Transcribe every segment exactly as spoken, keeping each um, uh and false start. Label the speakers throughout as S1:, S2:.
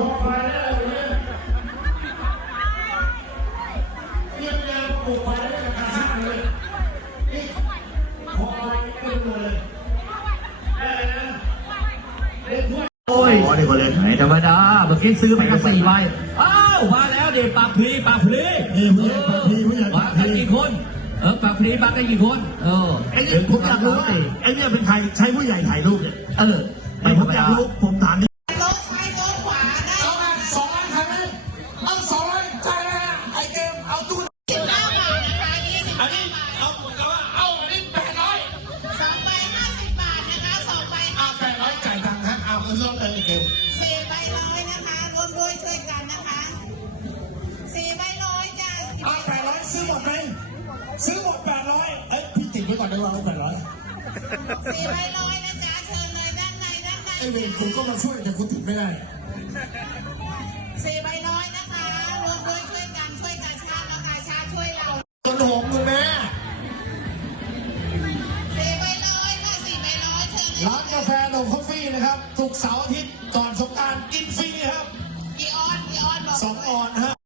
S1: ไปได้เลยเยี่ยมยามปลูกไปได้กระชากเลยนี่พอไปเป็นเลยได้นะเล่นด้วยโอ้ยอ๋อนี่ก็เล่นไหนธรรมดาเมื่อกี้ซื้อไปก็สี่ใบอ้าวมาแล้วเด็กปากพลีปากพลีนี่ผู้ใหญ่ปากพลีผู้ใหญ่ปากพลีกี่คนเออปากพลีปากได้กี่คนเออไอ้เนี่ยผมอยากรู้ว่าไอ้เนี่ยเป็นใครใช้ผู้ใหญ่ถ่ายรูปเนี่ยเออไอ้ผมอยากรู้ผมถามนี่
S2: โต๊ะซ้ายโต๊ะขวาได้
S1: เอามาสองร้อยใครไหมเอาสองร้อยใจนะฮะไอ้เกมเอาตู้
S2: สิบห้าบาทนะคะยี่สิบ
S1: อั
S2: ห้าน
S1: นี้
S2: บาท
S1: เอาผมก็ว่าเอาอันนี้แปดร้อย
S2: สองใบห้าสิบบาทนะคะสองใบ
S1: เอาแปดร้อยจ่ายตังค์ฮะเอาเงินเริ่มเลยไอ้เกม
S2: สี่ใบร้อยนะคะรวมด้วยช่วยกันนะคะสี่ใบร้อยจ้า
S1: เอาแปดร้อยซื้อหมดไหมซื้อหมดแปดร้อยเอ้ยพี่ติดไว้ก่อนได้ว่าเอาแปดร้อย
S2: สี่ใบร้อยนะจ๊ะเชิญเลยด้านในด้านใน
S1: ไอ้เวรคุณก็มาช่วยแต่คุณติดไม่ได้
S2: สี่ใบร้อยนะคะรวมด้วยช่วยกันช่วยกันชาตินะคะชาติช่วยเรา
S1: ขนมคุณแม่
S2: สี่ใบร้อยค่ะสี่ใบร้อยเชิญเลย
S1: ร้านกาแฟนมคอฟฟี่นะครับทุกเสาร์อาทิตย์ก่อนสงกรานต์กินฟรีครับ
S2: กี่ออนกี่ออนบอก
S1: สองออนฮะ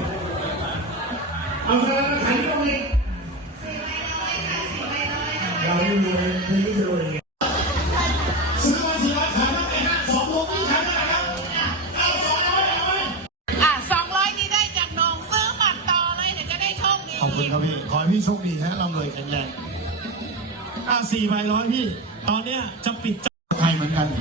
S1: เอาเงินมาขายตรงนี้
S2: สี่ใบร้อยค่ะสี่ใบร้อยนะคะ
S1: เราไม่รู้เลยไม่รู้เลยซื้อมาสี่ร้อยขายมาไอ้ห้าสองโลนี่ขายมาครับเอาสองร้อยเอาไหม
S2: อ่ะสองร้อยนี้ได้จากน้องซื้อบัตรต่อเลยเดี๋ยวจะได้โชคดี
S1: ขอบคุณครับพี่ขอให้พี่โชคดีฮะร่ำรวยแข็งแรงอ่ะสี่ใบร้อยพี่ตอนเนี้ยจะปิดไทยเหมือนกัน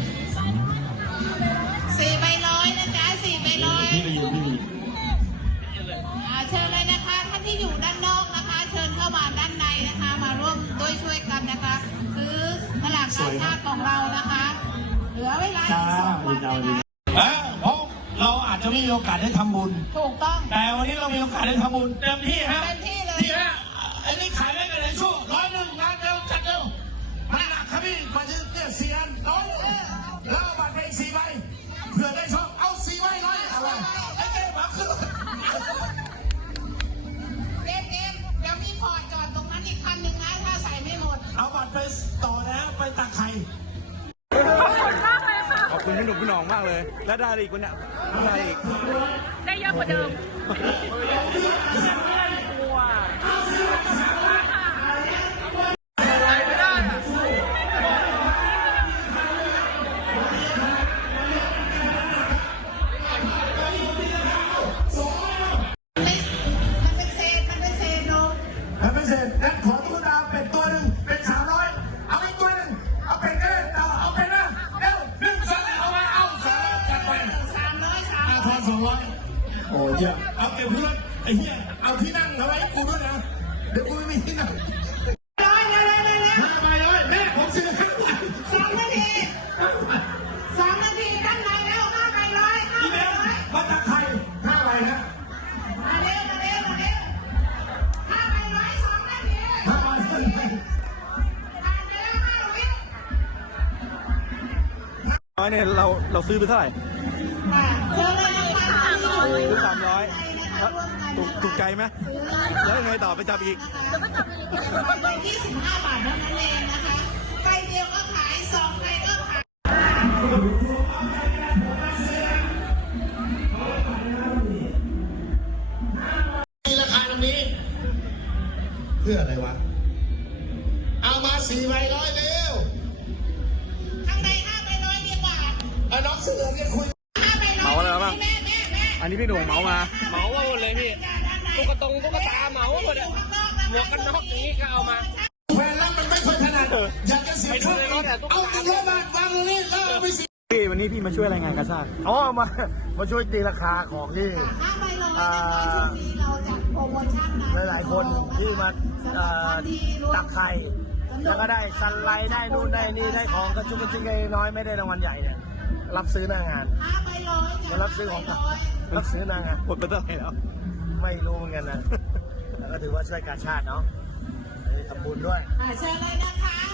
S2: สี่ใบร้อยนะจ๊ะสี่ใบร้อย
S1: พี่ไปยืนพี่ไปยืน
S2: อ่าเชิญเลยนะคะท่านที่อยู่ด้านนอกนะคะ เชิญเข้ามาด้านในนะคะ มาร่วมด้วยช่วยกันนะคะ ซื้อสลากกาชาติของเรานะคะ เหลือเวลาอีกสองวันนะคะ
S1: เออเพราะเราอาจจะไม่มีโอกาสได้ทำบุญ
S2: ถูกต้อง
S1: แต่วันนี้เรามีโอกาสได้ทำบุญเต็มที่ฮะ
S2: เต็มที่เลย
S1: ที่ฮะอันนี้ขายได้กันในช่วงร้อยหนึ่งงานเร็วจัดเร็วมันหนักครับพี่มันจะเนี่ยเสียนร้อยแล้วเอาบัตรไปอีกสี่ใบเผื่อได้ชอบเอาสี่ใบร้อยเอาไว้ไอ้เกมมาขึ้น
S2: เกมเกมเดี๋ยวมีพอร์ตจอดตรงนั้นอีกคันหนึ่งนะถ้าใส่ไม่หมด
S1: เอาบัตรไปต่อนะไปตักไข่
S3: ขอบคุณพี่หนุ่มพี่น้องมากเลย และได้อีกคนเนี่ยได้อีก
S4: ได้เยอะกว่าเดิม
S2: มันเป็นเศษมันเป็นเศษเนาะ
S1: มันเป็นเศษงั้นขอตุ๊กตาเป็ดตัวหนึ่งเป็นสามร้อยเอาอีกตัวหนึ่งเอาเป็ดก็ได้เอาเอาเป็ดนะเร็วหนึ่งสองเอามาเอาสามจัดไป
S2: สามร้อยสามร้อย
S1: ทอนสองร้อยโอ้ยเอาเก็บเพื่อนไอ้เหี้ยเอาที่นั่งเอาไว้กูด้วยนะเดี๋ยวกูไม่มีที่นั่ง
S2: ร้อยเลยเลยเลย
S1: ห้าใบร้อยแม่ผมซื้อห้าใบ
S2: สองนาทีสองนาทีด้านในแล้วห้าใบร้อยห้าใบร้อย
S1: มาจากไทยห้าใบนะ
S2: มาเร็วมาเร็วมาเร็วห้าใบร้อยสองนาที
S1: ห้าใบ
S2: ผ่านไปแล้วห้าวิ
S3: น้อยเนี่ยเราเราซื้อไปเท่าไหร่
S2: เชิญเลยนะคะ
S3: ซื้อสามร้อยถูกถูกใจไหมแล้วยังไงต่อไปจับอีก
S2: ยี่สิบห้าบาทเท่านั้นเองนะคะใครเดียวก็ขายสองใครก็ขาย
S1: มีราคาตรงนี้เพื่ออะไรวะเอามาสี่ใบร้อยเร็ว
S2: ข้างในห้าใบร้อยดีกว่า
S1: ไอ้น้องเสือเนี่ยคุย
S2: ห้าใบร้อย
S3: เหมาอะไรบ้าง
S2: แม่แม่แม่
S3: อันนี้พี่หนุ่มเหมามา
S4: เหมาว่าหมดเลยพี่ตุ๊กตงตุ๊กตาเหมาหมดเลยหมวกกันน็อกนี้ก็เอามา
S1: แฟนรักมันไม่ค่อยถนัดอยากจะเสียช่วงเอาตัวรถมาวางตรงนี้แล้วเอาไปสิ
S3: พี่วันนี้พี่มาช่วยรายงานกระชากอ๋อมามาช่วยตีราคาของที่
S2: ห้าใบร้อยนะคะช่วงนี้เราจัดโปรโมชั่นนะ
S3: หลายๆคนที่มาตักไข่แล้วก็ได้ซันไลท์ได้นู่นได้นี่ได้ของกระชุกกระชิงน้อยไม่ได้รางวัลใหญ่เนี่ยรับซื้อหน้างาน
S2: ห้าใบร้อย
S3: จะรับซื้อของรับซื้อหน้างานหมดไปเท่าไหร่แล้วไม่รู้เหมือนกันนะแล้วก็ถือว่าช่วยกาชาติเนาะทำบุญด้วย
S2: เชิญเลยนะคะ